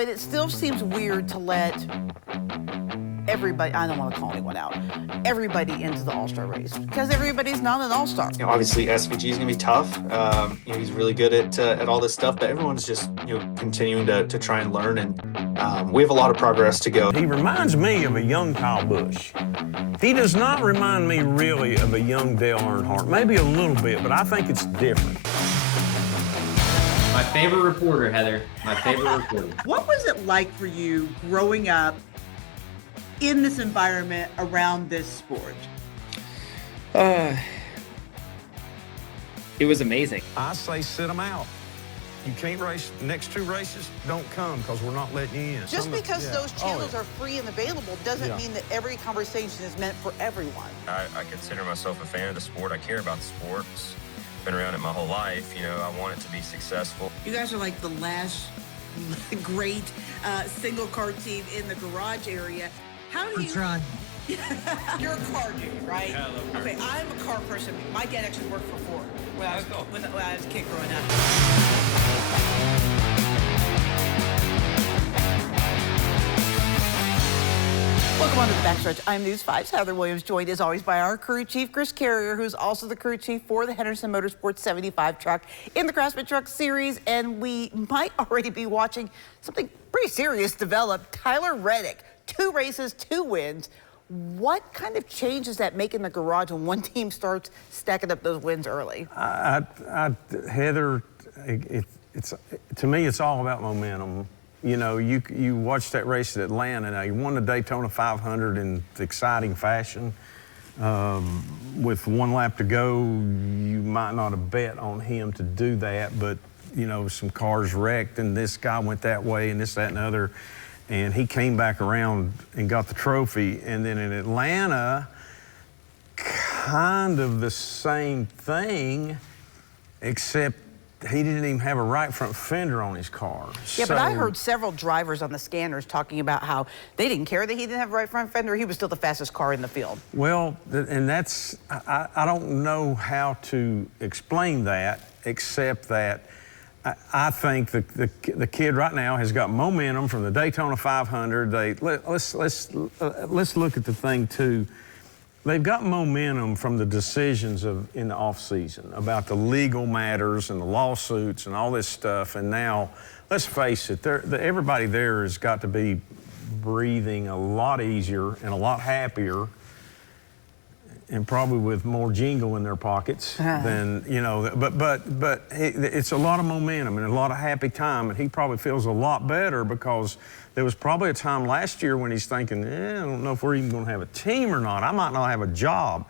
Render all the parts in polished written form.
But it still seems weird to let everybody, I don't want to call anyone out, everybody into the All-Star race because everybody's not an All-Star. Obviously, SVG is going to be tough. He's really good at all this stuff, but everyone's just continuing to try and learn, and we have a lot of progress to go. He reminds me of a young Kyle Busch. He does not remind me really of a young Dale Earnhardt. Maybe a little bit, but I think it's different. My favorite reporter, Heather. My favorite reporter. What was it like for you growing up in this environment around this sport? It was amazing. I say sit them out. You can't race. Next two races, don't come because we're not letting you in. Just because those channels are free and available doesn't mean that every conversation is meant for everyone. I consider myself a fan of the sport. I care about the sport. Been around it my whole life. I want it to be successful. You guys are like the last great single car team in the garage area. How do you... That's right. You're a car dude, right? Yeah, I love cars. Okay, I'm a car person. My dad actually worked for Ford when I was a kid growing up. Welcome on to the Backstretch. I'm News 5's Heather Williams, joined as always by our crew chief, Chris Carrier, who's also the crew chief for the Henderson Motorsports 75 truck in the Craftsman Truck Series. And we might already be watching something pretty serious develop. Tyler Reddick, 2 races, 2 wins. What kind of change does that make in the garage when one team starts stacking up those wins early? Heather, to me, it's all about momentum. You watched that race at Atlanta. Now, you won the Daytona 500 in exciting fashion. With 1 lap to go, you might not have bet on him to do that, but, some cars wrecked, and this guy went that way, and this, that, and the other. And he came back around and got the trophy. And then in Atlanta, kind of the same thing, except he didn't even have a right front fender on his car. Yeah, but I heard several drivers on the scanners talking about how they didn't care that he didn't have a right front fender. He was still the fastest car in the field. Well, and that's, I don't know how to explain that, except that I think the kid right now has got momentum from the Daytona 500. Let's look at the thing too. They've got momentum from the decisions in the off-season about the legal matters and the lawsuits and all this stuff. And now, let's face it, everybody there has got to be breathing a lot easier and a lot happier, and probably with more jingle in their pockets than, but it's a lot of momentum and a lot of happy time, and he probably feels a lot better because there was probably a time last year when he's thinking, I don't know if we're even going to have a team or not. I might not have a job.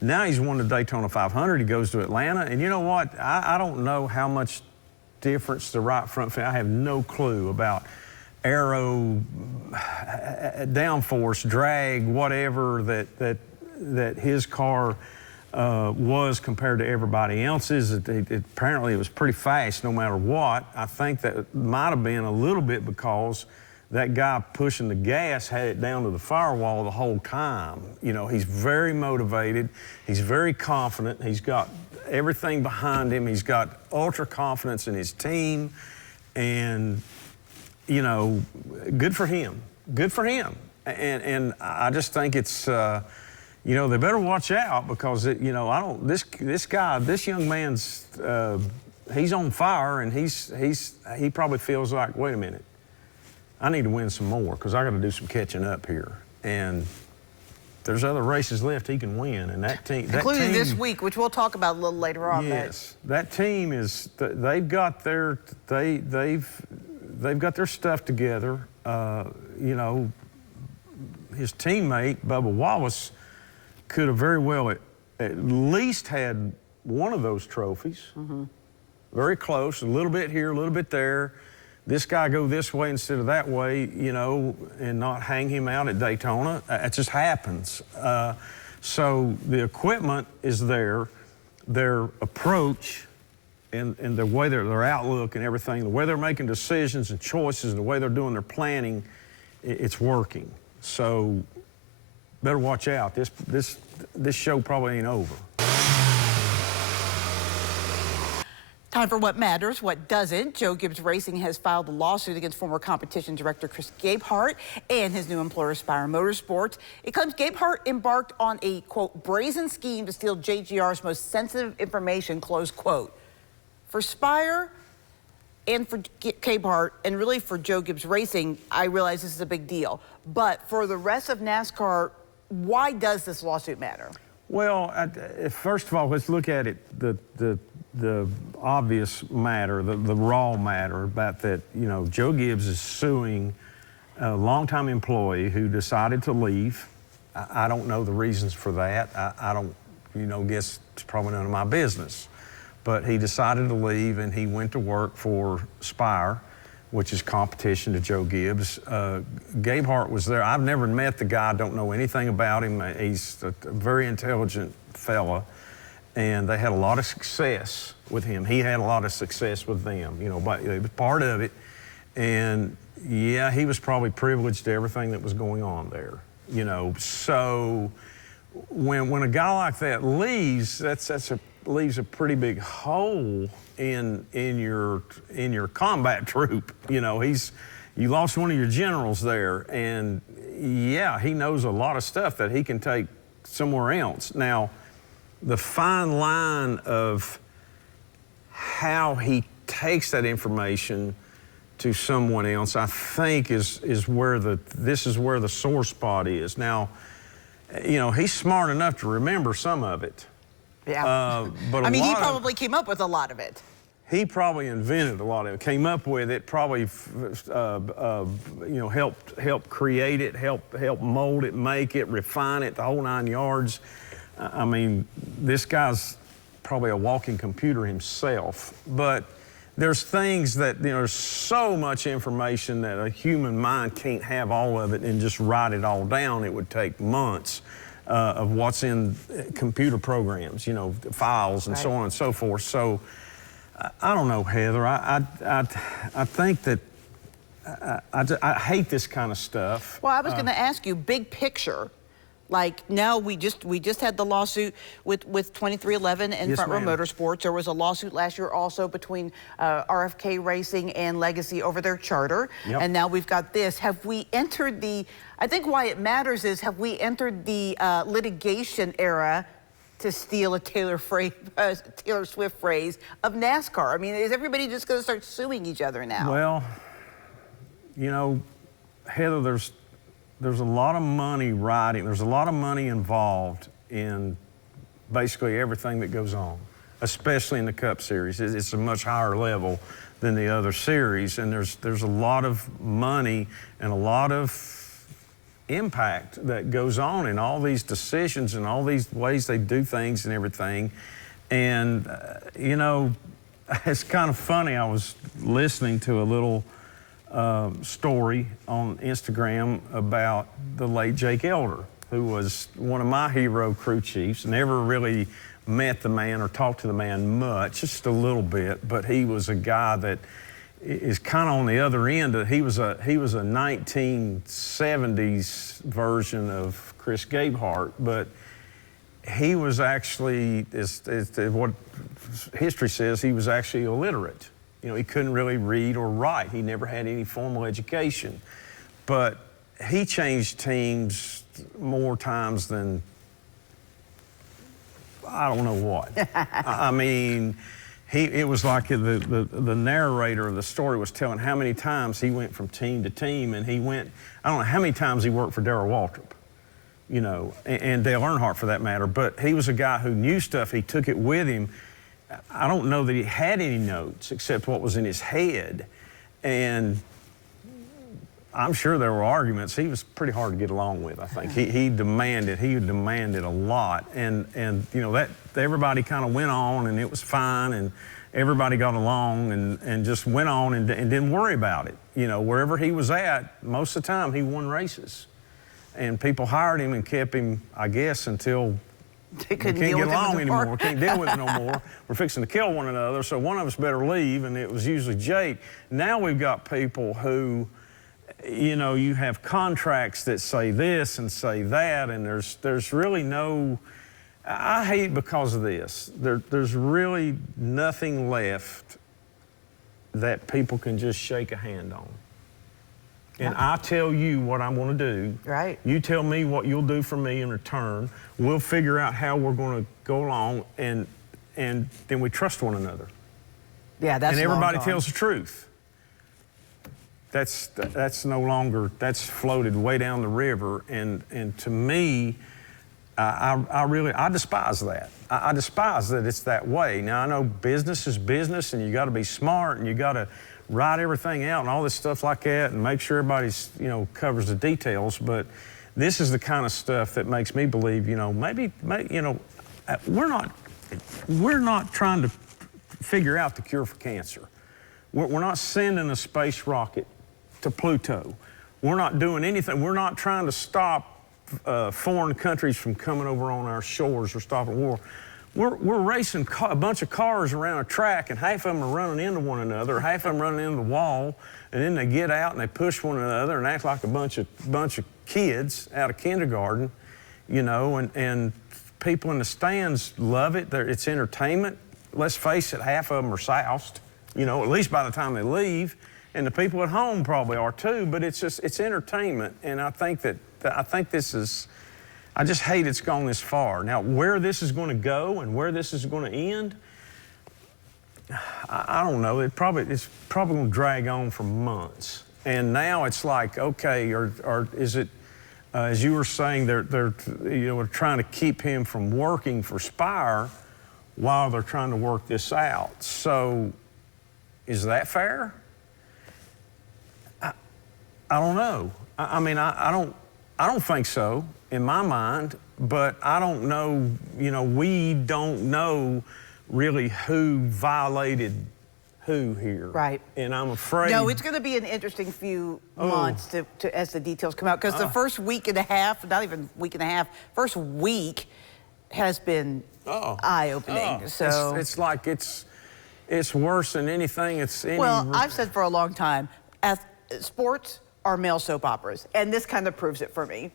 Now he's won the Daytona 500. He goes to Atlanta, and you know what? I don't know how much difference the right front fender. I have no clue about aero, downforce, drag, whatever that his car was compared to everybody else's. Apparently it was pretty fast no matter what. I think that might have been a little bit because that guy pushing the gas had it down to the firewall the whole time. He's very motivated. He's very confident. He's got everything behind him. He's got ultra confidence in his team. And, good for him. Good for him. And I just think it's... they better watch out because, this young man's, he's on fire, and he probably feels like, wait a minute, I need to win some more because I got to do some catching up here. And there's other races left he can win, and that team, including this week, which we'll talk about a little later on. Yes, that team is, they've got their stuff together. His teammate Bubba Wallace could have very well at least had one of those trophies. Very close, a little bit here, a little bit there. This guy go this way instead of that way, and not hang him out at Daytona. It just happens. So the equipment is there, their approach and the way their outlook and everything, the way they're making decisions and choices and the way they're doing their planning, it's working. So better watch out. This show probably ain't over. Time for what matters, what doesn't. Joe Gibbs Racing has filed a lawsuit against former competition director Chris Gabhart and his new employer, Spire Motorsports. It claims Gabhart embarked on a, quote, brazen scheme to steal JGR's most sensitive information, close quote. For Spire and for Gabhart, and really for Joe Gibbs Racing, I realize this is a big deal. But for the rest of NASCAR, why does this lawsuit matter? Well, first of all, let's look at it, the obvious matter, the raw matter about that, you know, Joe Gibbs is suing a longtime employee who decided to leave. I don't know the reasons for that. I don't, you know, guess it's probably none of my business. But he decided to leave and he went to work for Spire, which is competition to Joe Gibbs. Gabhart was there. I've never met the guy, don't know anything about him. He's a very intelligent fella. And they had a lot of success with him. He had a lot of success with them, you know, but it was part of it. And yeah, he was probably privileged to everything that was going on there, you know. So when a guy like that leaves, leaves a pretty big hole in your combat troop. You know, you lost one of your generals there, and yeah, he knows a lot of stuff that he can take somewhere else. Now, the fine line of how he takes that information to someone else, I think, is where this is where the sore spot is. Now, you know, he's smart enough to remember some of it. Yeah. But I mean, he probably came up with a lot of it. He probably invented a lot of it, came up with it, probably, you know, helped create it, help mold it, make it, refine it, the whole 9 yards. I mean, this guy's probably a walking computer himself, but there's things that, you know, there's so much information that a human mind can't have all of it and just write it all down. It would take months of what's in computer programs, you know, files and so on and so forth. So I don't know, Heather. I think that I hate this kind of stuff. Well, I was going to ask you, big picture. Like now, we just had the lawsuit with 2311 and Yes, Front Row ma'am. Motorsports. There was a lawsuit last year also between RFK Racing and Legacy over their charter. Yep. And now we've got this. Have we entered the? I think why it matters is, have we entered the litigation era, to steal a Taylor Swift phrase, of NASCAR? I mean, is everybody just going to start suing each other now? Well, you know, Heather, there's a lot of money riding. There's a lot of money involved in basically everything that goes on, especially in the Cup Series. It's a much higher level than the other series, and there's a lot of money and a lot of impact that goes on in all these decisions and all these ways they do things and everything. And, you know, it's kind of funny. I was listening to a little story on Instagram about the late Jake Elder, who was one of my hero crew chiefs. Never really met the man or talked to the man much, just a little bit, but he was a guy that is kind of on the other end. He was a 1970s version of Chris Gabhart, but he was actually, what history says, he was actually illiterate. You know, he couldn't really read or write. He never had any formal education. But he changed teams more times than I don't know what. I mean, it was like the narrator of the story was telling how many times he went from team to team, and he went, I don't know how many times he worked for Darrell Waltrip, you know, and Dale Earnhardt for that matter. But he was a guy who knew stuff. He took it with him. I don't know that he had any notes except what was in his head. And I'm sure there were arguments. He was pretty hard to get along with, I think. He demanded a lot. And you know, that everybody kind of went on and it was fine and everybody got along and just went on and didn't worry about it. You know, wherever he was at, most of the time he won races. And people hired him and kept him, I guess, until They couldn't we can't deal get with along him anymore. We can't deal with it no more. We're fixing to kill one another, so one of us better leave, and it was usually Jake. Now we've got people who, you know, you have contracts that say this and say that, and there's really no I hate because of this. There's really nothing left that people can just shake a hand on. And I tell you what I'm going to do. Right. You tell me what you'll do for me in return. We'll figure out how we're going to go along, and then we trust one another. Yeah, that's and everybody long gone. tells the truth. That's no longer, that's floated way down the river, and to me, I despise that. I despise that it's that way. Now, I know business is business, and you got to be smart, and you got to write everything out and all this stuff like that, and make sure everybody's, covers the details. But this is the kind of stuff that makes me believe, maybe we're not trying to figure out the cure for cancer. We're not sending a space rocket to Pluto. We're not doing anything. We're not trying to stop foreign countries from coming over on our shores or stopping war. We're racing a bunch of cars around a track, and half of them are running into one another, half of them running into the wall, and then they get out and they push one another and act like a bunch of kids out of kindergarten, and people in the stands love it. It's entertainment. Let's face it, half of them are soused, at least by the time they leave, and the people at home probably are too. But it's entertainment, and I think this is. I just hate it's gone this far. Now, where this is going to go and where this is going to end, I don't know. It's probably going to drag on for months. And now it's like, okay, or is it, as you were saying, they're trying to keep him from working for Spire while they're trying to work this out. So, is that fair? I don't know. I mean, I don't think so in my mind, but I don't know, we don't know really who violated who here. Right. And I'm afraid. No, it's going to be an interesting few months as the details come out, because the first week and a half, not even week and a half, first week has been eye-opening. So it's like it's worse than anything. Well, I've said for a long time, sports are male soap operas, and this kind of proves it for me.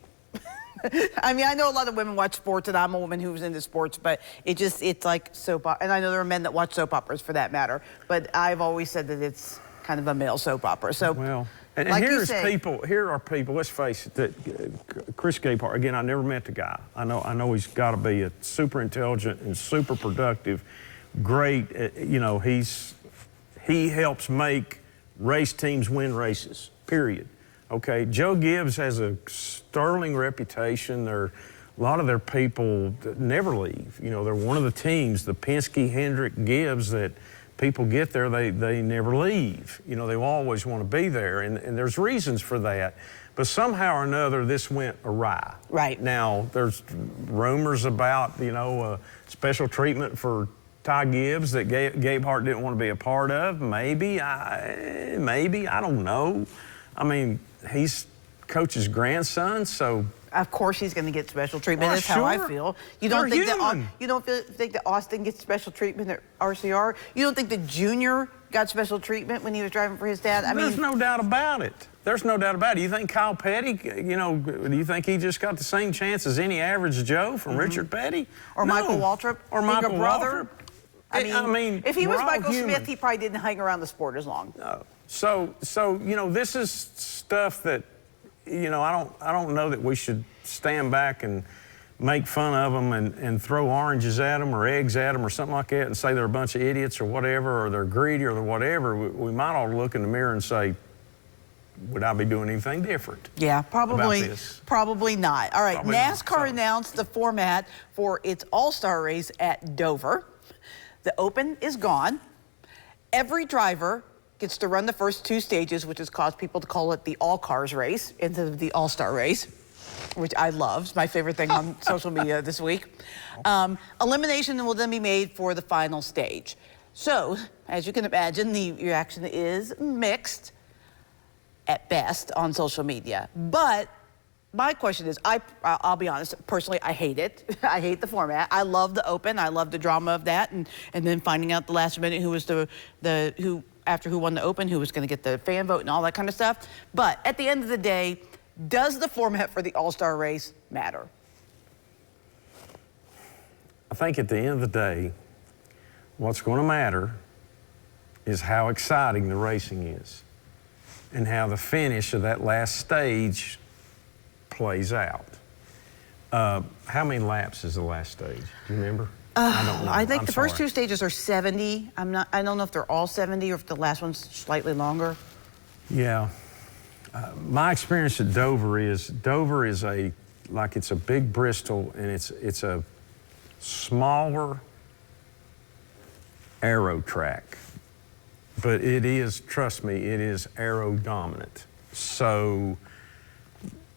I mean, I know a lot of women watch sports, and I'm a woman who's into sports, but it's like soap opera. And I know there are men that watch soap operas for that matter, but I've always said that it's kind of a male soap opera. So, well, and like here are people, let's face it, that Chris Gabhart, again, I never met the guy. I know he's got to be a super intelligent and super productive, great, he helps make race teams win races, period. Okay, Joe Gibbs has a sterling reputation. A lot of their people never leave. They're one of the teams, the Penske, Hendrick, Gibbs, that people get there, they never leave. They always want to be there, and there's reasons for that. But somehow or another, this went awry. Right. Now, there's rumors about, special treatment for Todd Gibbs that Gabhart didn't want to be a part of. Maybe, I don't know. I mean, he's Coach's grandson, so of course he's going to get special treatment. Well, That's how I feel. You don't think that Austin gets special treatment at RCR? You don't think that Junior got special treatment when he was driving for his dad? There's no doubt about it. There's no doubt about it. You think Kyle Petty, do you think he just got the same chance as any average Joe from Richard Petty? Or no. Michael Waltrip? Or Michael brother? Waltrip? I mean, if he was Michael human. Smith, he probably didn't hang around the sport as long. No. So this is stuff that, I don't know that we should stand back and make fun of them and throw oranges at them or eggs at them or something like that and say they're a bunch of idiots or whatever, or they're greedy or whatever. We might all look in the mirror and say, would I be doing anything different? Yeah, probably not. All right, Probably NASCAR not. announced the format for its All-Star Race at Dover. The Open is gone. Every driver gets to run the first two stages, which has caused people to call it the All-Cars race instead of the All-Star race, which I love. It's my favorite thing on social media this week. Elimination will then be made for the final stage. So, as you can imagine, the reaction is mixed at best on social media. But my question is, I'll be honest, personally, I hate it. I hate the format. I love the Open. I love the drama of that, and then finding out the last minute who was after who won the Open, who was going to get the fan vote and all that kind of stuff. But at the end of the day, does the format for the All-Star race matter? I think at the end of the day, what's going to matter is how exciting the racing is and how the finish of that last stage plays out. How many laps is the last stage? Do you remember? I don't know. I think I'm the first sorry. 2 stages are 70. I don't know if they're all 70 or if the last one's slightly longer. Yeah. My experience at Dover is it's a big Bristol, and it's a smaller aero track. But it is, trust me, it is aero dominant. So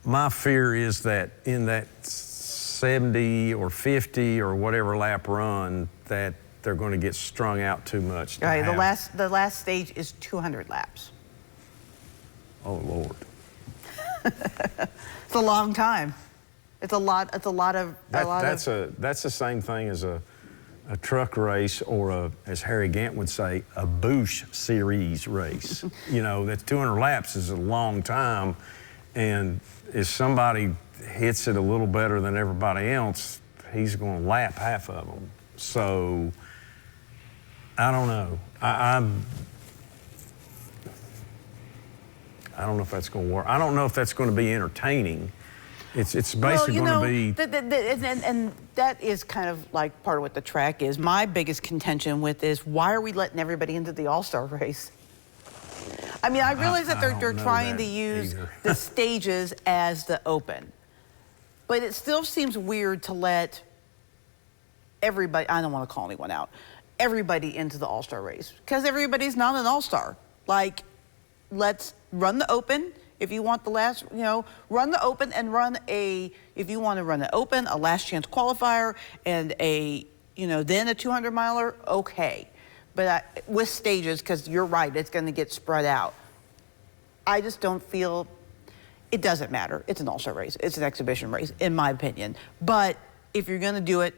my fear is that in that 70 or 50 or whatever lap run, that they're going to get strung out too much. All right, the last stage is 200 laps. Oh Lord. It's a long time. It's a lot. It's a lot of. That's the same thing as a truck race or as Harry Gant would say, a Busch Series race. You know, that 200 laps is a long time, and if somebody hits it a little better than everybody else, he's going to lap half of them. So I don't know. I don't know if that's going to work. I don't know if that's going to be entertaining. It's basically going to be. And that is kind of like part of what the track is. My biggest contention with is, why are we letting everybody into the All-Star race? I mean, I realize that they're trying to use the stages as the open, but it still seems weird to let everybody, I don't want to call anyone out, everybody into the All-Star race, because everybody's not an All-Star. Like, let's run the open. If you want the last, run the open and if you want to run the open, a last chance qualifier and then a 200 miler, okay. But with stages, because you're right, it's going to get spread out. I just don't feel, it doesn't matter. It's an All-Star race. It's an exhibition race, in my opinion. But if you're going to do it,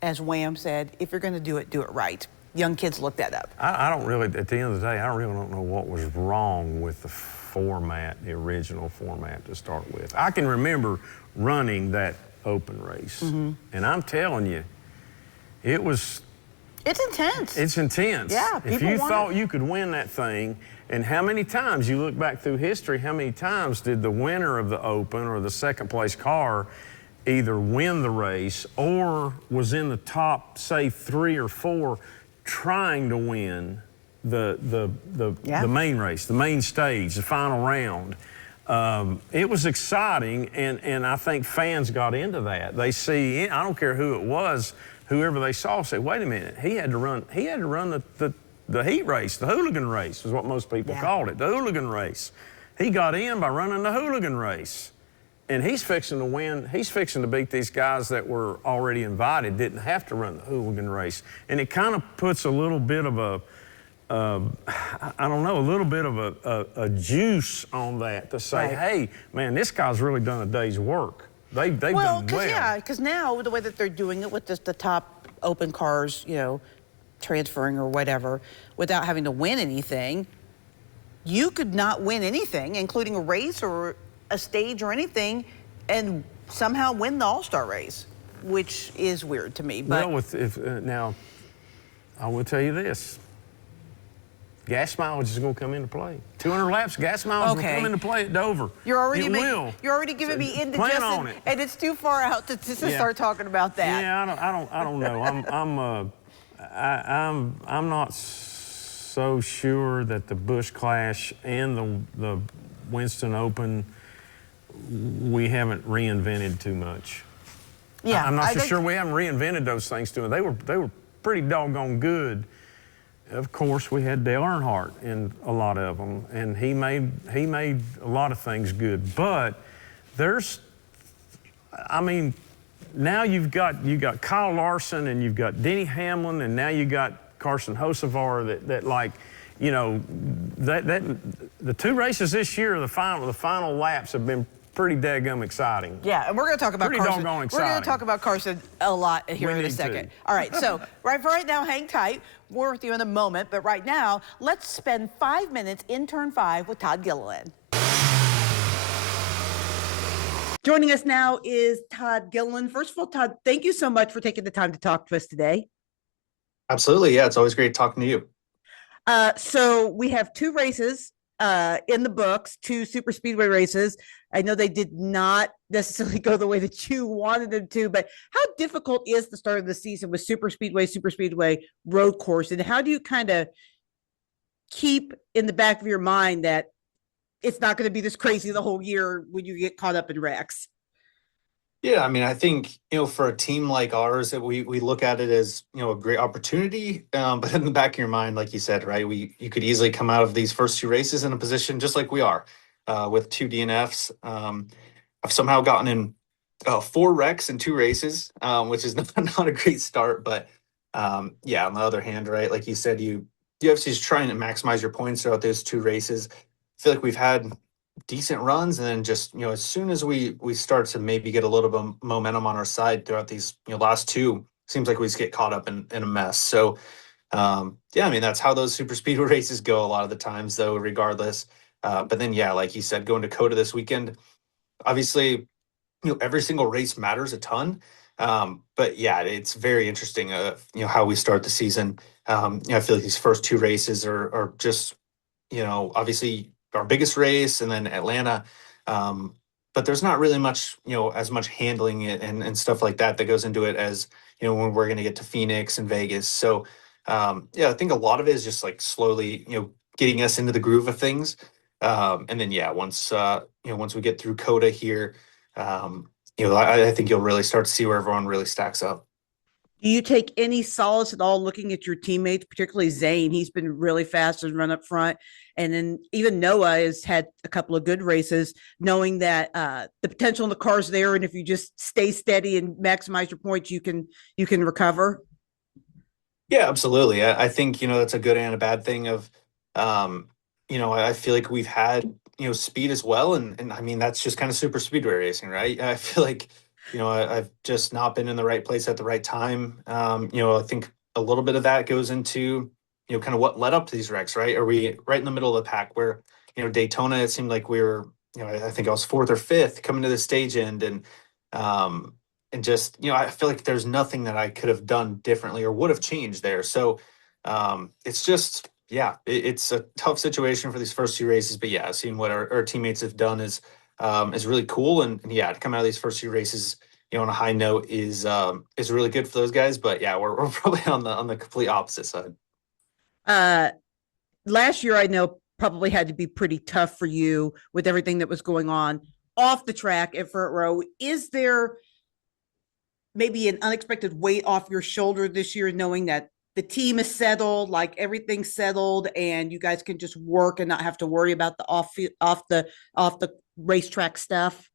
as Wham said, if you're going to do it right. Young kids look that up. I don't really, at the end of the day, I really don't know what was wrong with the format, the original format to start with. I can remember running that open race, and I'm telling you, it's intense. It's intense. Yeah, if you thought you could win that thing, and how many times, you look back through history, how many times did the winner of the open or the second place car either win the race or was in the top, say, 3 or 4 trying to win the main race, the main stage, the final round. It was exciting, and I think fans got into that. They see, I don't care who it was, whoever they saw say, wait a minute, he had to run the heat race, the hooligan race is what most people called it, the hooligan race. He got in by running the hooligan race. And he's fixing to win. He's fixing to beat these guys that were already invited, didn't have to run the hooligan race. And it kind of puts a little bit of a juice on that to say, hey, man, this guy's really done a day's work. They've done well. Yeah, because now the way that they're doing it with just the top open cars, transferring or whatever, without having to win anything, you could not win anything, including a race or a stage or anything, and somehow win the All-Star race, which is weird to me. But well, now, I will tell you this. Gas mileage is going to come into play. 200 laps, gas mileage will come into play at Dover. You're already giving me indigestion, and it's too far out to start talking about that. Yeah, I don't know. I'm not so sure that the Busch Clash and the Winston Open, we haven't reinvented too much. Yeah, I'm not so sure we haven't reinvented those things too much. They were pretty doggone good. Of course, we had Dale Earnhardt in a lot of them, and he made a lot of things good. But now you've got Kyle Larson and you've got Denny Hamlin, and now you got Carson Hocevar the 2 races this year, the final laps have been pretty daggum exciting. Yeah, and we're going to talk about Carson. Doggone exciting. We're going to talk about Carson a lot here in a second. All right, so right now, hang tight. We're with you in a moment, but right now, let's spend 5 minutes in Turn 5 with Todd Gilliland. Joining us now is Todd Gilliland. First of all, Todd, thank you so much for taking the time to talk to us today. Absolutely. Yeah, it's always great talking to you. So we have two races in the books, two super speedway races. I know they did not necessarily go the way that you wanted them to, but how difficult is the start of the season with super speedway road course? And how do you kind of keep in the back of your mind that it's not going to be this crazy the whole year when you get caught up in wrecks? Yeah, I mean, I think, for a team like ours, that we look at it as, a great opportunity. But in the back of your mind, like you said, right, you could easily come out of these first two races in a position just like we are with two DNFs. I've somehow gotten in 4 wrecks in 2 races, which is not a great start. But yeah, on the other hand, right, like you said, you UFC is trying to maximize your points throughout those 2 races. I feel like we've had decent runs, and then just as soon as we start to maybe get a little bit of momentum on our side throughout these last 2, seems like we just get caught up in a mess. So yeah, I mean, that's how those super speedway races go a lot of the times, though, regardless. But then yeah, like you said, going to COTA this weekend, obviously every single race matters a ton. But yeah, it's very interesting how we start the season. I feel like these first 2 races are just obviously our biggest race, and then Atlanta. But there's not really much, as much handling it and stuff like that goes into it as, when we're going to get to Phoenix and Vegas. So, yeah, I think a lot of it is just like slowly, getting us into the groove of things. And then, yeah, once we get through COTA here, I think you'll really start to see where everyone really stacks up. Do you take any solace at all looking at your teammates, particularly Zane? He's been really fast and run up front. And then even Noah has had a couple of good races, knowing that the potential in the car's there. And if you just stay steady and maximize your points, you can recover. Yeah, absolutely. I think, that's a good and a bad thing of, I feel like we've had, speed as well. And I mean, that's just kind of super speedway racing, right? I feel like, I've just not been in the right place at the right time. I think a little bit of that goes into, kind of what led up to these wrecks, right? Are we right in the middle of the pack where, Daytona, it seemed like we were, I think I was 4th or 5th coming to the stage end, and just, I feel like there's nothing that I could have done differently or would have changed there. So it's just, yeah, it's a tough situation for these first 2 races, but yeah, seeing what our teammates have done is really cool. And yeah, to come out of these first 2 races, on a high note is really good for those guys. But yeah, we're probably on the complete opposite side. Last year, I know probably had to be pretty tough for you with everything that was going on off the track at front row. Is there maybe an unexpected weight off your shoulder this year, knowing that the team is settled, like everything's settled, and you guys can just work and not have to worry about the off the racetrack stuff?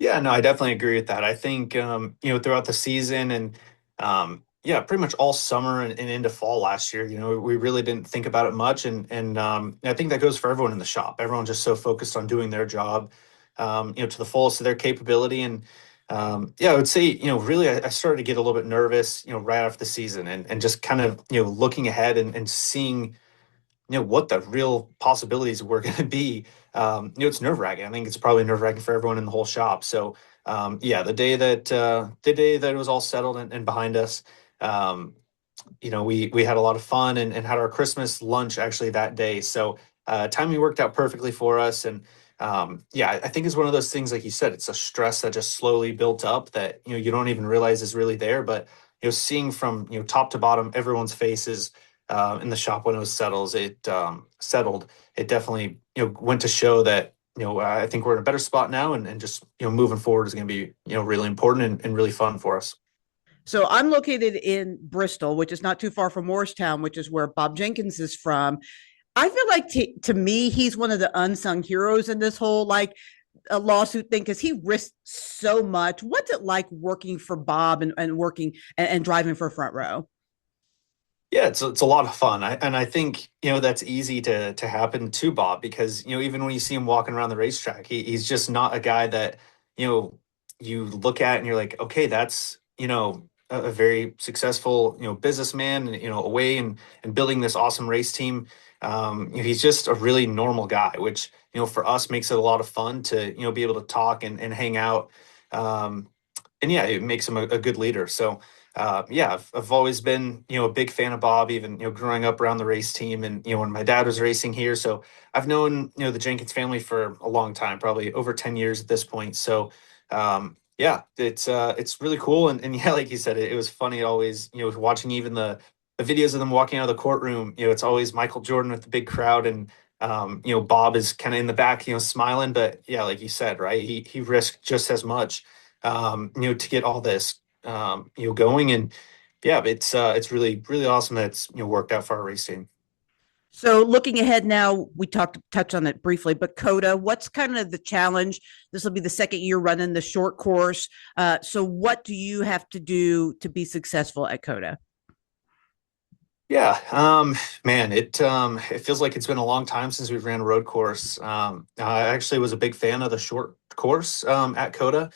Yeah, no, I definitely agree with that. I think, throughout the season and, yeah, pretty much all summer and into fall last year, we really didn't think about it much. And I think that goes for everyone in the shop. Everyone's just so focused on doing their job, to the fullest of their capability. And, yeah, I would say, really, I started to get a little bit nervous, right after the season and just kind of, looking ahead and seeing, what the real possibilities were going to be. It's nerve wracking. I think it's probably nerve wracking for everyone in the whole shop. So, yeah, the day that it was all settled and behind us, we had a lot of fun and had our Christmas lunch actually that day. So, timing worked out perfectly for us. And yeah, I think it's one of those things, like you said, it's a stress that just slowly built up that, you don't even realize is really there. But, seeing from, top to bottom, everyone's faces, in the shop when it was settled, it definitely, went to show that, I think we're in a better spot now, and just, moving forward is going to be, really important and really fun for us. So I'm located in Bristol, which is not too far from Morristown, which is where Bob Jenkins is from. I feel like to me, he's one of the unsung heroes in this whole a lawsuit thing, because he risked so much. What's it like working for Bob and working and driving for Front Row? Yeah, it's a lot of fun. I think, that's easy to happen to Bob because, even when you see him walking around the racetrack, he's just not a guy that, you look at and you're like, okay, that's, a very successful, businessman, away and building this awesome race team. He's just a really normal guy, which, for us makes it a lot of fun to, be able to talk and hang out. And yeah, it makes him a good leader. So, yeah, I've always been, a big fan of Bob, even, growing up around the race team and, when my dad was racing here. So I've known, the Jenkins family for a long time, probably over 10 years at this point. So, yeah, it's really cool. And yeah, like you said, it was funny always, watching even the videos of them walking out of the courtroom, it's always Michael Jordan with the big crowd. And, Bob is kind of in the back, smiling, but yeah, like you said, right. He risked just as much, to get all this, going. And yeah, it's really, really awesome that it's, worked out for our race team. So looking ahead now, we touched on it briefly, but COTA, what's kind of the challenge? This will be the second year running the short course. So what do you have to do to be successful at COTA? Yeah, man, it feels like it's been a long time since we've ran a road course. I actually was a big fan of the short course at COTA.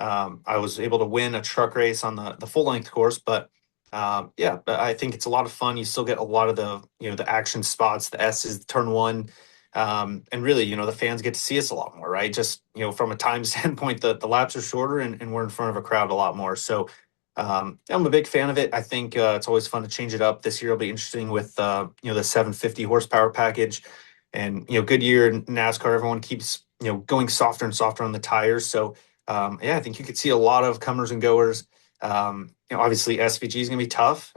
I was able to win a truck race on the full length course, but yeah, but I think it's a lot of fun. You still get a lot of the the action spots, the S's, the turn one, and really the fans get to see us a lot more, right? Just from a time standpoint, the laps are shorter and we're in front of a crowd a lot more. So I'm a big fan of it. I think it's always fun to change it up. This year will be interesting with the 750 horsepower package, and Goodyear and NASCAR. Everyone keeps going softer and softer on the tires. So yeah, I think you could see a lot of comers and goers. Obviously SVG is going to be tough.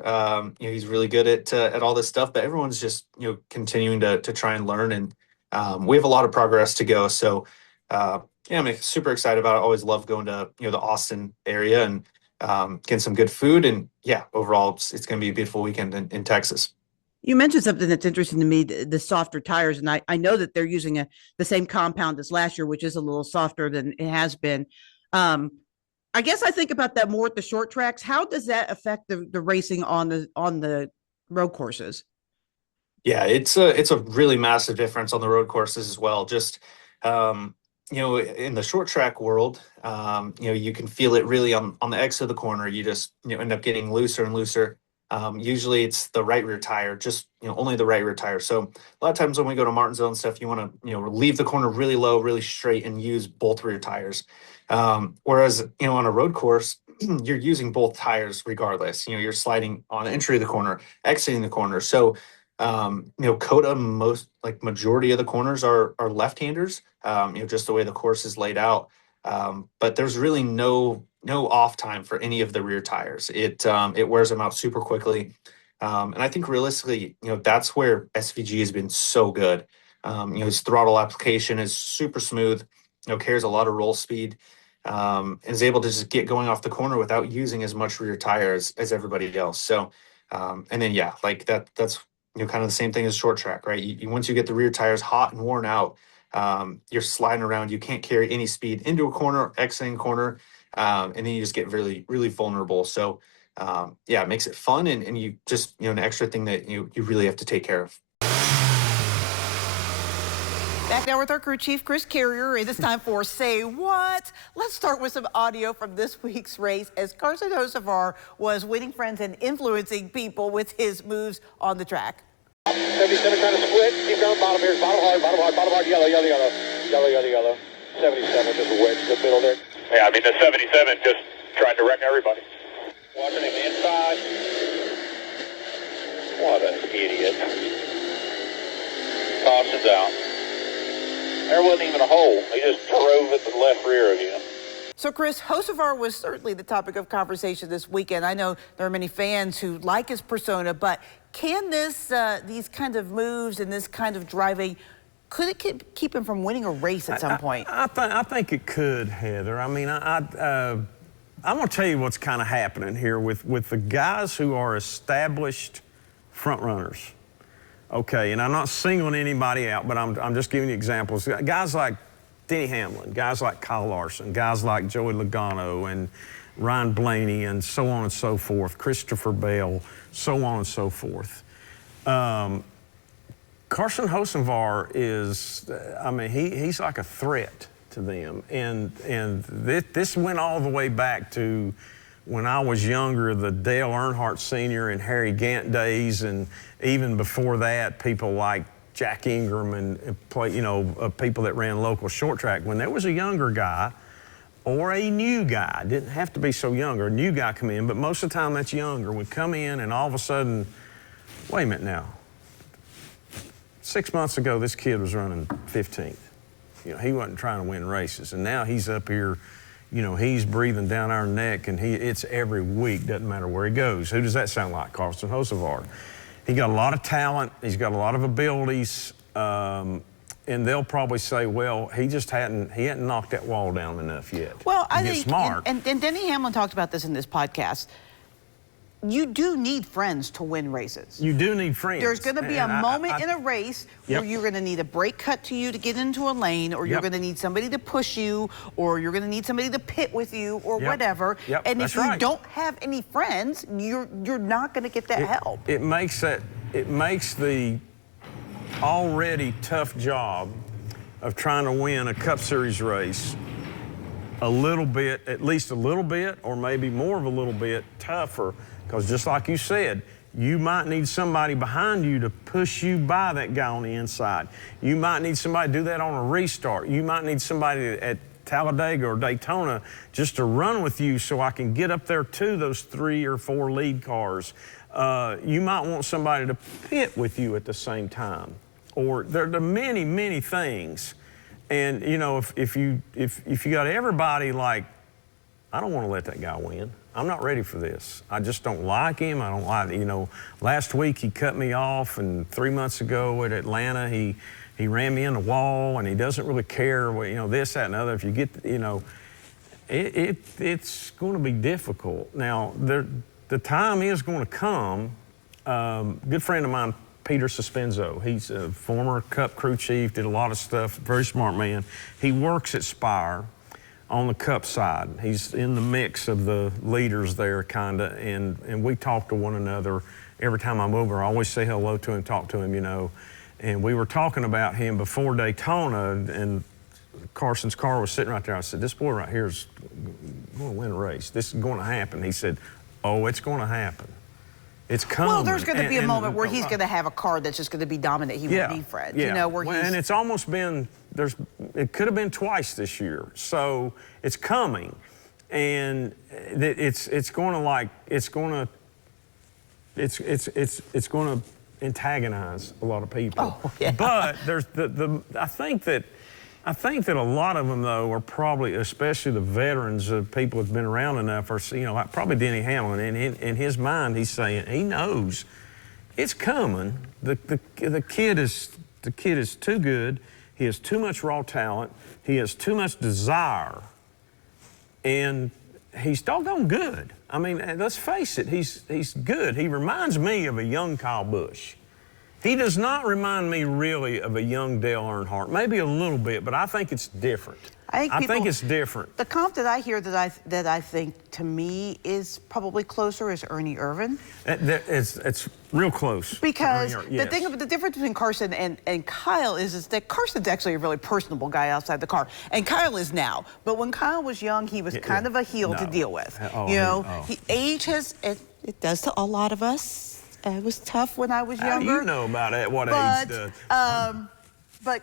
He's really good at all this stuff, but everyone's just continuing to try and learn, and we have a lot of progress to go. So yeah, I'm super excited about it. I always love going to the Austin area and getting some good food, and yeah, overall it's going to be a beautiful weekend in Texas. You mentioned something that's interesting to me, the softer tires, and I know that they're using the same compound as last year, which is a little softer than it has been. I guess I think about that more at the short tracks. How does that affect the racing on the road courses? Yeah, it's a really massive difference on the road courses as well. Just in the short track world, you can feel it really on the exit of the corner. You just end up getting looser and looser. Usually it's the right rear tire, just only the right rear tire. So a lot of times when we go to Martinsville and stuff, you want to leave the corner really low, really straight, and use both rear tires. Whereas on a road course, you're using both tires regardless. You're sliding on entry of the corner, exiting the corner. So COTA, majority of the corners are left-handers, just the way the course is laid out. But there's really no off time for any of the rear tires. It wears them out super quickly. And I think realistically, that's where SVG has been so good. His throttle application is super smooth, carries a lot of roll speed, and is able to just get going off the corner without using as much rear tires as everybody else. So, and then, yeah, like that's, kind of the same thing as short track, right? Once you get the rear tires hot and worn out, you're sliding around. You can't carry any speed into a corner, exiting a corner, and then you just get really, really vulnerable. So, yeah, it makes it fun, and you just, an extra thing that you really have to take care of. Back now with our crew chief, Chris Carrier. It is time for Say What? Let's start with some audio from this week's race as Carson Hocevar was winning friends and influencing people with his moves on the track. 77 trying to split. Keep going. Bottom here. Bottom hard. Yellow. 77 just wedged the middle there. Yeah, the 77 just tried to wreck everybody. Watching him inside. What an idiot. Caution's out. There wasn't even a hole. He just drove at the left rear of you. So, Chris, Hocevar was certainly the topic of conversation this weekend. I know there are many fans who like his persona, but can these kinds of moves and this kind of driving, could it keep him from winning a race at some point? I think it could, Heather. I'm going to tell you what's kind of happening here with the guys who are established front runners. Okay, and I'm not singling anybody out, but I'm just giving you examples. Guys like Denny Hamlin, guys like Kyle Larson, guys like Joey Logano and Ryan Blaney, and so on and so forth, Christopher Bell, so on and so forth. Carson Hocevar is, he's like a threat to them. And this went all the way back to when I was younger, the Dale Earnhardt Sr. and Harry Gant days, and even before that, people like Jack Ingram and people that ran local short track. When there was a younger guy or a new guy, didn't have to be so younger, a new guy come in, but most of the time that's younger, would come in and all of a sudden, wait a minute now. 6 months ago, this kid was running 15th. He wasn't trying to win races, and now he's up here, he's breathing down our neck, and it's every week, doesn't matter where he goes. Who does that sound like? Carson Hocevar. He got a lot of talent, he's got a lot of abilities, and they'll probably say, well, he hadn't knocked that wall down enough yet. Well, I think, smart. And Denny Hamlin talked about this in this podcast. You do need friends to win races. You do need friends. There's going to be a moment in a race where you're going to need a brake cut to you to get into a lane, or you're going to need somebody to push you, or you're going to need somebody to pit with you, or whatever. And if you don't have any friends, you're not going to get that help. It makes the already tough job of trying to win a Cup Series race a little bit, at least a little bit, or maybe more of a little bit tougher. Because just like you said, you might need somebody behind you to push you by that guy on the inside. You might need somebody to do that on a restart. You might need somebody at Talladega or Daytona just to run with you so I can get up there to those 3 or 4 lead cars. You might want somebody to pit with you at the same time. Or there are many, many things. And, if you got everybody like, I don't want to let that guy win. I'm not ready for this. I just don't like him. I don't like, last week he cut me off, and 3 months ago at Atlanta, he ran me in the wall, and he doesn't really care, this, that, and the other. If you get, it's going to be difficult. Now, the time is going to come. Good friend of mine, Peter Suspenzo, he's a former Cup crew chief, did a lot of stuff, very smart man. He works at Spire on the Cup side. He's in the mix of the leaders there, kind of, and we talk to one another. Every time I'm over, I always say hello to him, talk to him, And we were talking about him before Daytona, and Carson's car was sitting right there. I said, this boy right here is going to win a race. This is going to happen. He said, oh, it's going to happen. It's coming. Well, there's going to be a moment where he's going to have a car that's just going to be dominant. He will need friends, and it's almost been, it could have been twice this year. So it's coming, and it's going to antagonize a lot of people. Oh, yeah. But there's I think that a lot of them, though, are probably, especially the veterans, people who've been around enough, are, like probably Denny Hamlin. And in his mind, he's saying he knows it's coming. The kid is too good. He has too much raw talent. He has too much desire, and he's doggone good. I mean, let's face it, he's good. He reminds me of a young Kyle Busch. He does not remind me really of a young Dale Earnhardt. Maybe a little bit, but I think it's different. I think it's different. The comp that I hear that I think to me is probably closer is Ernie Irvan. It's real close. Because the difference between Carson and Kyle is that Carson's actually a really personable guy outside the car, and Kyle is now. But when Kyle was young, he was kind of a heel to deal with. Age has it does to a lot of us. It was tough when I was younger. How do you know about it? What age does? But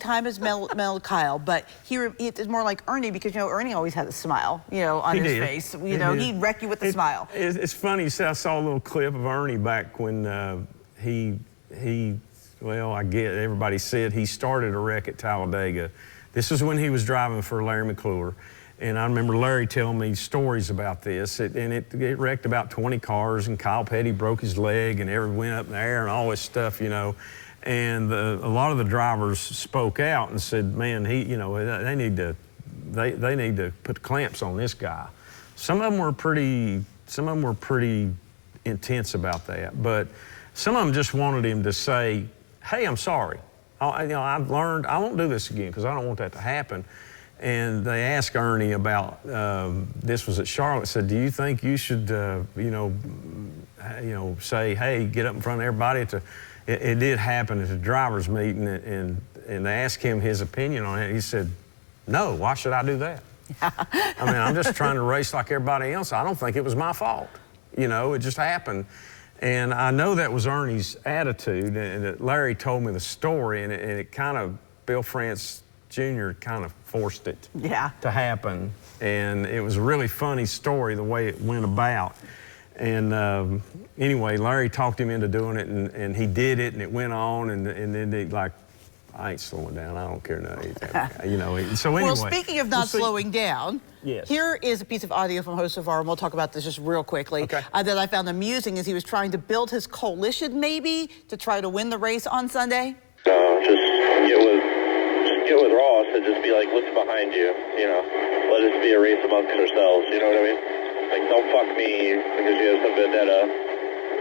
time has mellowed Kyle. But it's more like Ernie, because Ernie always had a smile, on his face. He'd wreck you with a smile. It's funny. You see, I saw a little clip of Ernie back when well, I get it. Everybody said he started a wreck at Talladega. This is when he was driving for Larry McClure. And I remember Larry telling me stories about this. It wrecked about 20 cars, and Kyle Petty broke his leg, and everyone went up in the air and all this stuff, And a lot of the drivers spoke out and said, man, they need to put clamps on this guy. Some of them were pretty intense about that, but some of them just wanted him to say, hey, I'm sorry. I've learned, I won't do this again because I don't want that to happen. And they asked Ernie about, this was at Charlotte, said, do you think you should, say, hey, get up in front of everybody? It did happen at the driver's meeting, and they asked him his opinion on it. He said, no, why should I do that? I'm just trying to race like everybody else. I don't think it was my fault. It just happened. And I know that was Ernie's attitude, and Larry told me the story, and it kind of, Bill France Jr. kind of forced it to happen. And it was a really funny story, the way it went about. And anyway, Larry talked him into doing it, and he did it, and it went on, and then they, like, I ain't slowing down. I don't care now. You know, so anyway. Well, speaking of not slowing down, here is a piece of audio from Hocevar, and we'll talk about this just real quickly, that I found amusing as he was trying to build his coalition, maybe, to try to win the race on Sunday. Just get with Ross and just be like, look behind you, you know. Let us be a race amongst ourselves, you know what I mean? Like, don't fuck me because you have some vendetta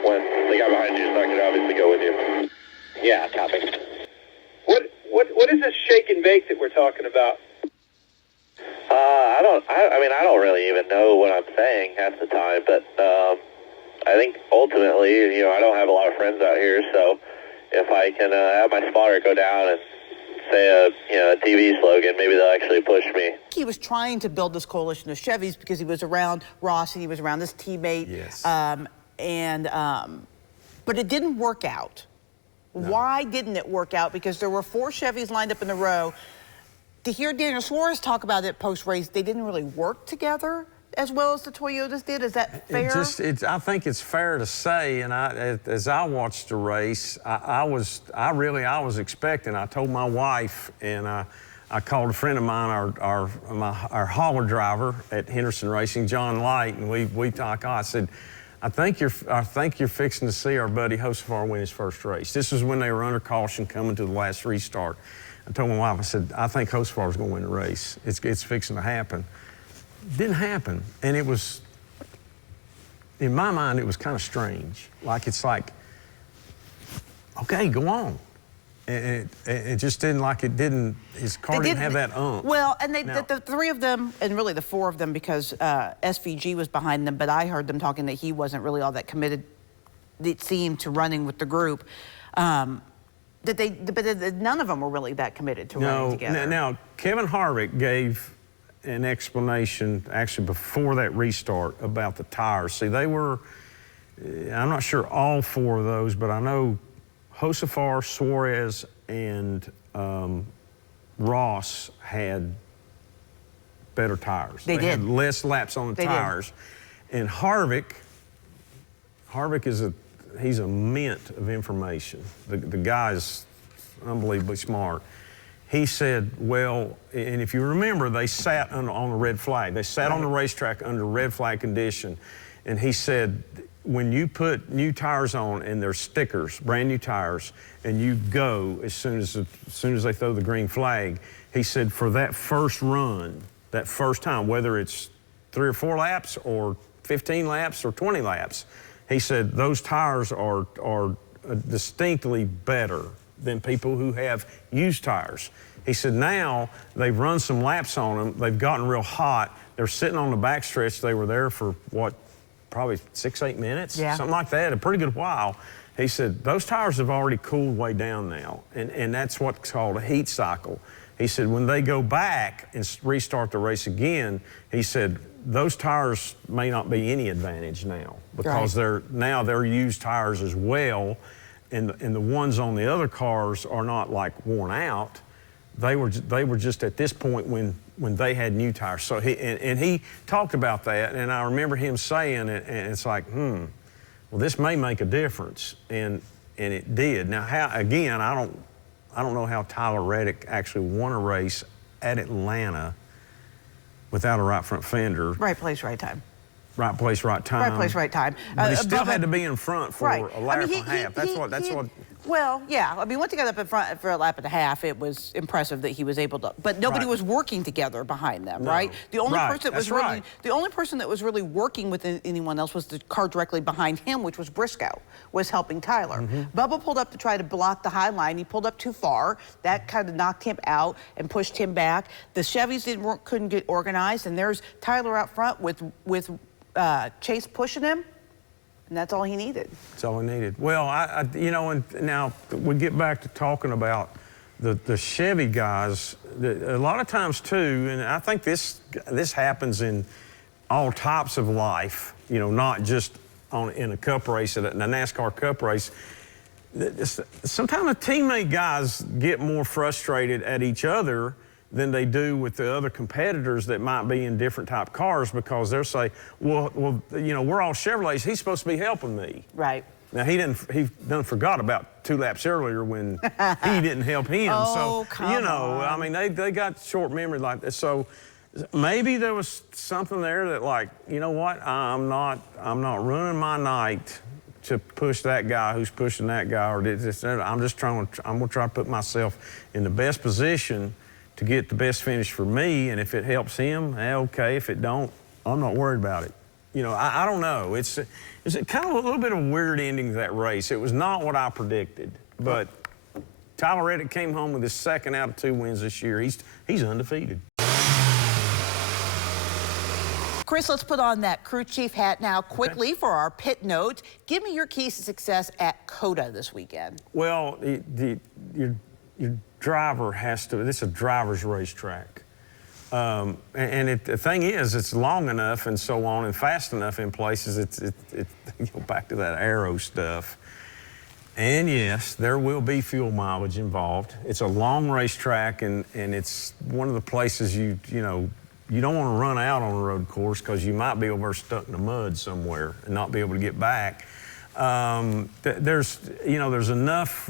when the guy behind you is not going to obviously go with you. Yeah, copy. What is this shake and bake that we're talking about? I don't really even know what I'm saying half the time, but I think ultimately, you know, I don't have a lot of friends out here, so if I can have my spotter go down and say a TV slogan, maybe they'll actually push me. He was trying to build this coalition of Chevys because he was around Ross and he was around his teammate. Yes. But it didn't work out. No. Why didn't it work out? Because there were 4 Chevys lined up in a row. To hear Daniel Suarez talk about it post-race, they didn't really work together as well as the Toyotas did. Is that fair? I think it's fair to say, and as I watched the race, I was expecting. I told my wife, and I called a friend of mine, our hauler driver at Henderson Racing, John Light, and we talked. I said, I think you're fixing to see our buddy Hocevar win his first race. This was when they were under caution coming to the last restart. I told my wife, I said, I think Hocevar's going to win the race. It's fixing to happen. It didn't happen, and it was, in my mind, it was kind of strange. It's like, okay, go on. And it just didn't, his car didn't have that oomph. Well, and the 3 of them, and really the 4 of them, because SVG was behind them, but I heard them talking that he wasn't really all that committed, it seemed, to running with the group. But none of them were really that committed to running together. Now, Kevin Harvick gave an explanation, actually, before that restart about the tires. See, they were, I'm not sure all 4 of those, but I know Hocevar, Suarez, and Ross had better tires. They did. Had less laps on the tires. And Harvick he's a mint of information. The guy's unbelievably smart. He said, well, and if you remember, they sat on the red flag. They sat on the racetrack under red flag condition. And he said, when you put new tires on and they're stickers, brand new tires, and you go as soon as they throw the green flag, he said for that first run, that first time, whether it's 3 or 4 laps or 15 laps or 20 laps, he said those tires are distinctly better than people who have used tires. He said now they've run some laps on them, they've gotten real hot, they're sitting on the backstretch, they were there for what, probably 6-8 minutes, something like that, a pretty good while. He said those tires have already cooled way down now, and that's what's called a heat cycle. He said when they go back and restart the race again, he said those tires may not be any advantage now because they're used tires as well, and the ones on the other cars are not like worn out. They were just at this point when they had new tires. So he talked about that, and I remember him saying it, and it's like, well, this may make a difference, and it did. Now, again, I don't know how Tyler Reddick actually won a race at Atlanta without a right front fender. Right place, right time. Right place, right time. Right place, right time. But he still had to be in front for a lap and a half. That's what. Well, yeah. I mean, once he got up in front for a lap and a half, it was impressive that he was able to. But nobody was working together behind them, right? The only person that was really working with anyone else was the car directly behind him, which was Briscoe, was helping Tyler. Bubba pulled up to try to block the high line. He pulled up too far. That kind of knocked him out and pushed him back. The Chevys couldn't get organized, and there's Tyler out front with Chase pushing him. And that's all he needed. That's all he needed. Well, and now we get back to talking about the Chevy guys. A lot of times too, and I think this happens in all types of life. You know, not just in a Cup race, in a NASCAR Cup race, sometimes the teammate guys get more frustrated at each other than they do with the other competitors that might be in different type cars, because they'll say, well, you know, we're all Chevrolets, he's supposed to be helping me. Right. Now, he done forgot about 2 laps earlier when he didn't help him. Oh, so, come you know, on. I mean, they got short memory like this. So maybe there was something there that, like, you know what, I'm not ruining my night to push that guy who's pushing that guy, or this. I'm gonna try to put myself in the best position to get the best finish for me, and if it helps him, okay. If it don't, I'm not worried about it. You know, I don't know. It's kind of a little bit of a weird ending to that race. It was not what I predicted, but Tyler Reddick came home with his 2nd out of 2 wins this year. He's undefeated. Chris, let's put on that crew chief hat now quickly for our pit note. Give me your keys to success at COTA this weekend. Well, your driver has to, this is a driver's racetrack. The thing is, it's long enough and so on and fast enough in places, go back to that aero stuff. And yes, there will be fuel mileage involved. It's a long racetrack, and it's one of the places you don't want to run out on a road course, because you might be over stuck in the mud somewhere and not be able to get back. There's enough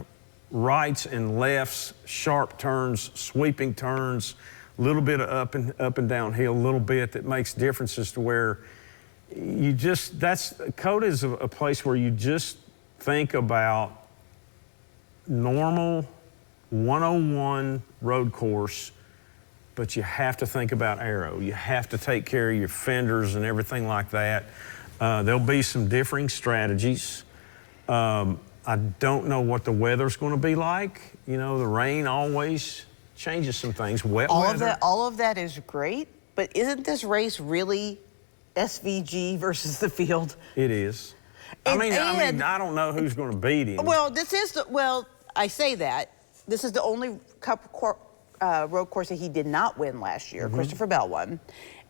rights and lefts, sharp turns, sweeping turns, a little bit of up and downhill, a little bit that makes differences to where COTA is a place where you just think about normal 101 road course, but you have to think about aero. You have to take care of your fenders and everything like that. There'll be some differing strategies. I don't know what the weather's going to be like. You know, the rain always changes some things. Wet weather. All of that is great, but isn't this race really SVG versus the field? It is. I mean, I don't know who's going to beat him. Well, I say that. This is the only road course that he did not win last year. Christopher Bell won.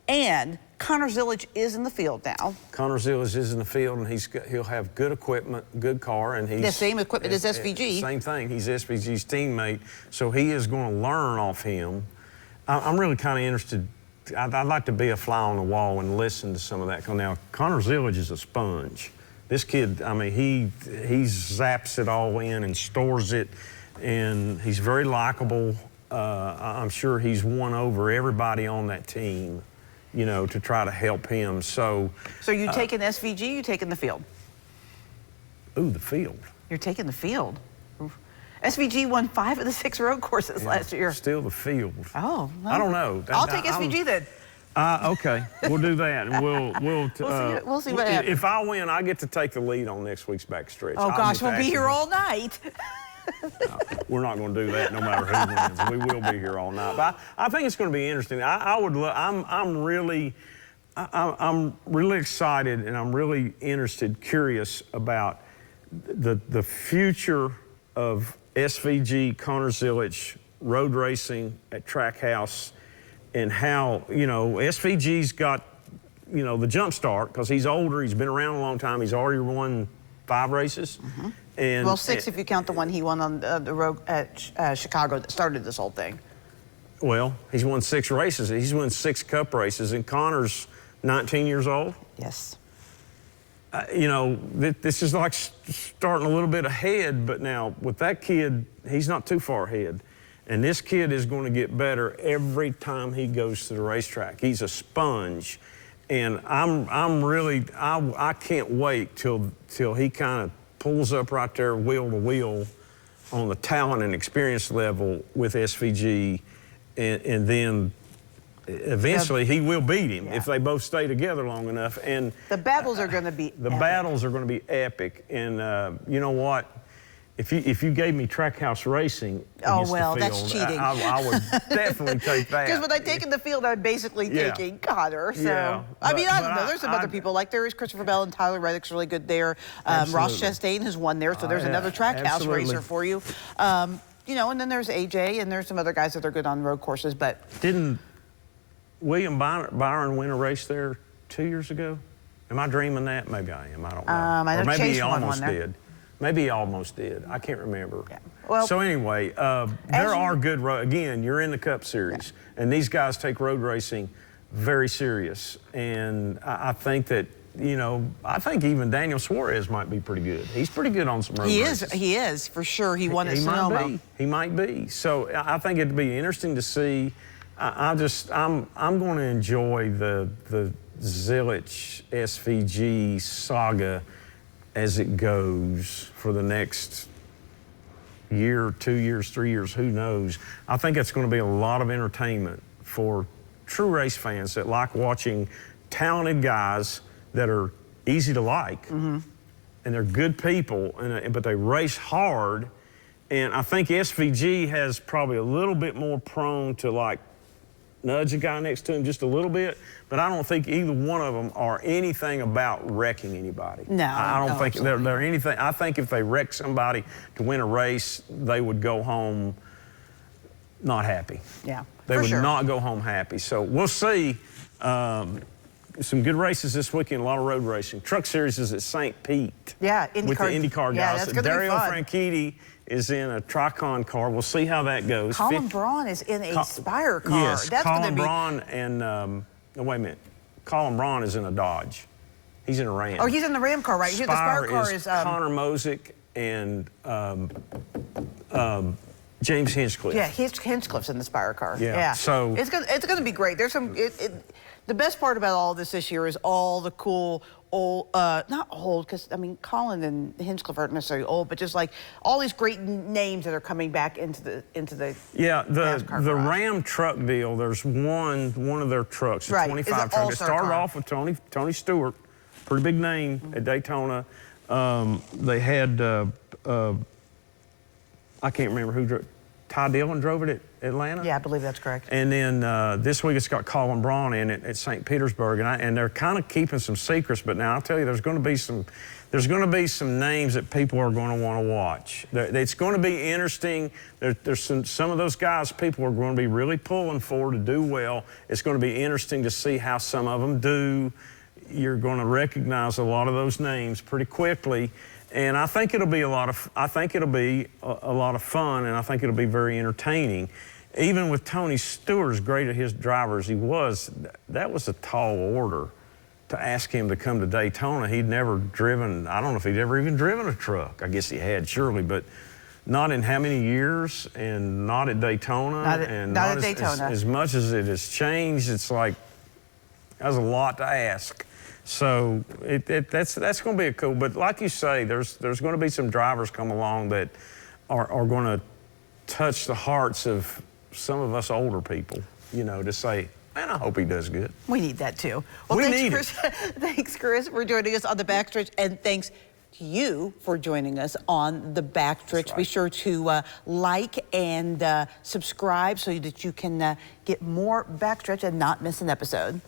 And Connor Zillage is in the field now. Connor Zillage is in the field, and he'll have good equipment, good car, and he's the same equipment as SVG. Same thing. He's SVG's teammate, so he is going to learn off him. I'm really kind of interested. I'd like to be a fly on the wall and listen to some of that. Now, Connor Zillage is a sponge. This kid, I mean, he zaps it all in and stores it, and he's very likable. I'm sure he's won over everybody on that team, you know, to try to help him. So you taking SVG, you taking the field? Ooh, the field. You're taking the field. SVG won 5 of the 6 road courses last year. Still the field. Oh. Well, I don't know. I'll take SVG then. Okay, we'll do that, and we'll see what happens. If I win, I get to take the lead on next week's Backstretch. Oh gosh, we'll be here all night. No, we're not going to do that no matter who wins. We will be here all night. But I think it's going to be interesting. I'm really excited, and I'm really interested, curious about the future of SVG, Connor Zillage, road racing at Trackhouse, and how, you know, SVG's got, you know, the jump start because he's older. He's been around a long time. He's already won 5 races. And, well, 6 if you count the one he won on the road at Chicago that started this whole thing. Well, he's won 6 races. He's won 6 Cup races, and Connor's 19 years old. Yes. You know, this is like starting a little bit ahead, but now with that kid, he's not too far ahead. And this kid is going to get better every time he goes to the racetrack. He's a sponge. And I can't wait till he kind of pulls up right there wheel to wheel on the talent and experience level with SVG, and then eventually he will beat him if they both stay together long enough. And the battles are going to be battles are going to be epic. And you know what? If you gave me Trackhouse Racing against the field, that's cheating. I would definitely take that. Because when I take in the field, I'm basically taking Connor. So I mean, I don't know. There's some other people like there is Christopher Bell and Tyler Reddick's really good there. Ross Chastain has won there, so there's another Trackhouse racer for you. You know, and then there's AJ, and there's some other guys that are good on road courses. But didn't William Byron win a race there 2 years ago? Am I dreaming that? Maybe I am. I don't know. I know or maybe Chase he won almost one there. did. Maybe he almost did. I can't remember. Yeah. Well, so anyway, there are good again, you're in the Cup Series, and these guys take road racing very serious. And I think that, I think even Daniel Suarez might be pretty good. He's pretty good on some road races. He is, for sure. He won at Sonoma. He might be. So I think it'd be interesting to see. I'm going to enjoy the Zilich SVG saga as it goes for the next year, 2 years, 3 years, who knows. I think it's going to be a lot of entertainment for true race fans that like watching talented guys that are easy to like, and they're good people, but they race hard. And I think SVG has probably a little bit more prone to like nudge a guy next to him just a little bit, but I don't think either one of them are anything about wrecking anybody. No, I don't think they're anything. I think if they wreck somebody to win a race, they would go home not happy. Yeah, they would not go home happy. So we'll see. Some good races this weekend, a lot of road racing. Truck Series is at St. Pete. Yeah, with the IndyCar guys. That's gonna Dario be fun. Franchitti is in a Tricon car. We'll see how that goes. Colin Braun is in a Spire car. Yes, that's Colin Braun and, no, wait a minute. Colin Braun is in a Dodge. He's in a Ram. Oh, he's in the Ram car, right? Spire the Spire car is Connor Mosick and James Hinchcliffe. Yeah, Hinchcliffe's in the Spire car. Yeah. So it's gonna be great. There's some. The best part about all this year is all the cool old, not old, because I mean Colin and Hinchcliffe aren't necessarily old, but just like all these great names that are coming back into the yeah, the garage. Ram truck deal. There's one of their trucks, a right. 25 truck. It started off with Tony Stewart, pretty big name at Daytona. They had I can't remember who drove. Todd Gilliland drove it at Atlanta. Yeah, I believe that's correct. And then this week it's got Colin Braun in it at St. Petersburg, and they're kind of keeping some secrets. But now I'll tell you, there's going to be some names that people are going to want to watch. It's going to be interesting. There's some of those guys people are going to be really pulling for to do well. It's going to be interesting to see how some of them do. You're going to recognize a lot of those names pretty quickly. And I think it'll be a lot of fun, and I think it'll be very entertaining. Even with Tony Stewart, as great at his driver as he was, that was a tall order to ask him to come to Daytona. He'd never driven, I don't know if he'd ever even driven a truck. I guess he had, surely, but not in how many years, and not at Daytona. Not at Daytona. As much as it has changed, it's like, that's a lot to ask. So that's going to be cool. But like you say, there's going to be some drivers come along that are going to touch the hearts of some of us older people, to say, man, I hope he does good. We need that too. Well, thanks, Chris, for joining us on the Backstretch, and thanks to you for joining us on the Backstretch. Be sure to like and subscribe so that you can get more Backstretch and not miss an episode.